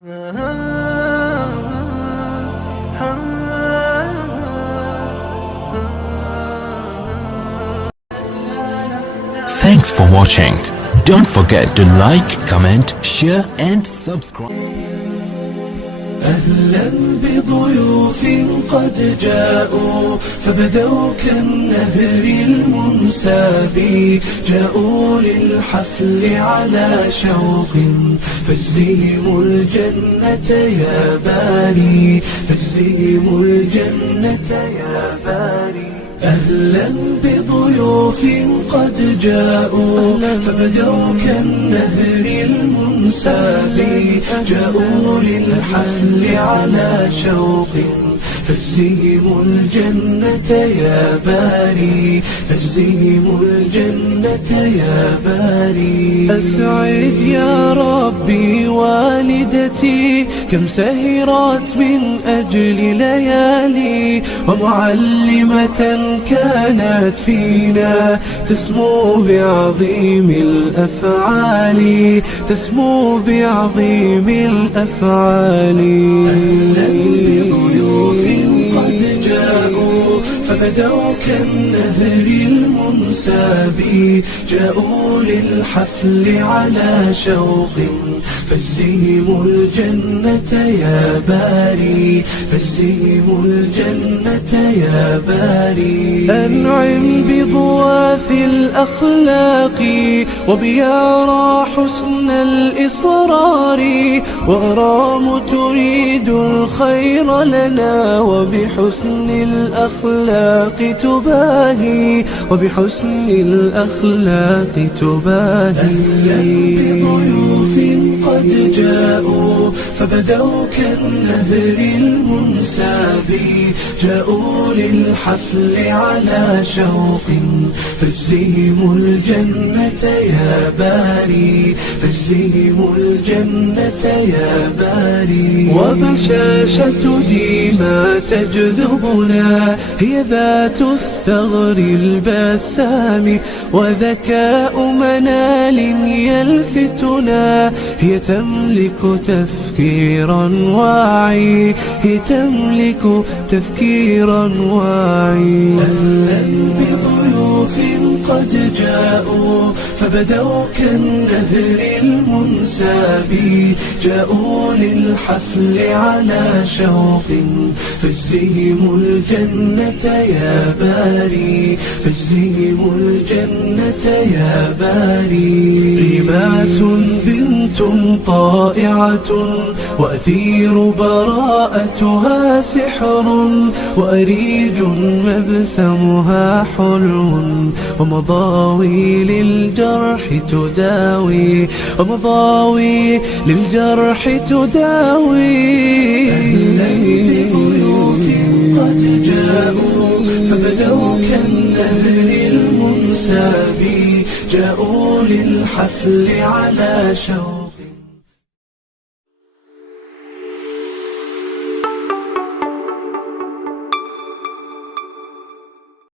Thanks for watching. Don't forget to like, comment, share and subscribe. أهلا بضيوف قد جاءوا فبدوا كالنهر المنساب، جاءوا للحفل على شوق فاجزهم الجنة يا باري، فاجزهم الجنة يا باري. أهلا بضيوف قد جاءوا فبدوا كالنهر المنساب، جاءوا للحفل على شوق فاجزهم الجنة يا باري، فاجزهم الجنة يا باري. أسعد يا ربي والدتي كم سهرت من أجل ليالي، ومعلمة كانت فينا تسمو بعظيم الأفعال، تسمو بعظيم الأفعال. أهلا بضيوف قد جاءوا فبدوا كالنهر المنساب، جاءوا للحفل على شوق فاجزهم الجنة يا باري، فاجزهم الجنة يا باري. أنعم بضواف الأخلاق وبيارى حسن الإصرار، وأرام تريد الخير لنا وبحسن الأخلاق تباهي، وبحسن الأخلاق تباهي. بضيوف قد جاءوا فبدوا كالنهر المنساب، جاءوا للحفل على شوق فاجزهم الجنة يا باري، فاجزهم الجنة يا باري. وبشاشة ديما تجذبنا هي ذات الثغر البسام، وذكاء منال يلفتنا هي تملك تفكيرا واعي، هي تملك تفكيرا واعي. أهلا بضيوف قد جاءوا فبدوا كالنهر المنساب، جاءوا للحفل على شوق فاجزهم الجنة يا باري، فاجزهم الجنة يا باري. رماس بنت طائعة وأثير براءتها سحر، وأريج مبسمها حلو، ومضاوي للجرح تداوي، ومضاوي للجرح تداوي. أهلا بضيوف قد جاءوا فبدوا كالنهر المنساب، جاءوا للحفل على شوق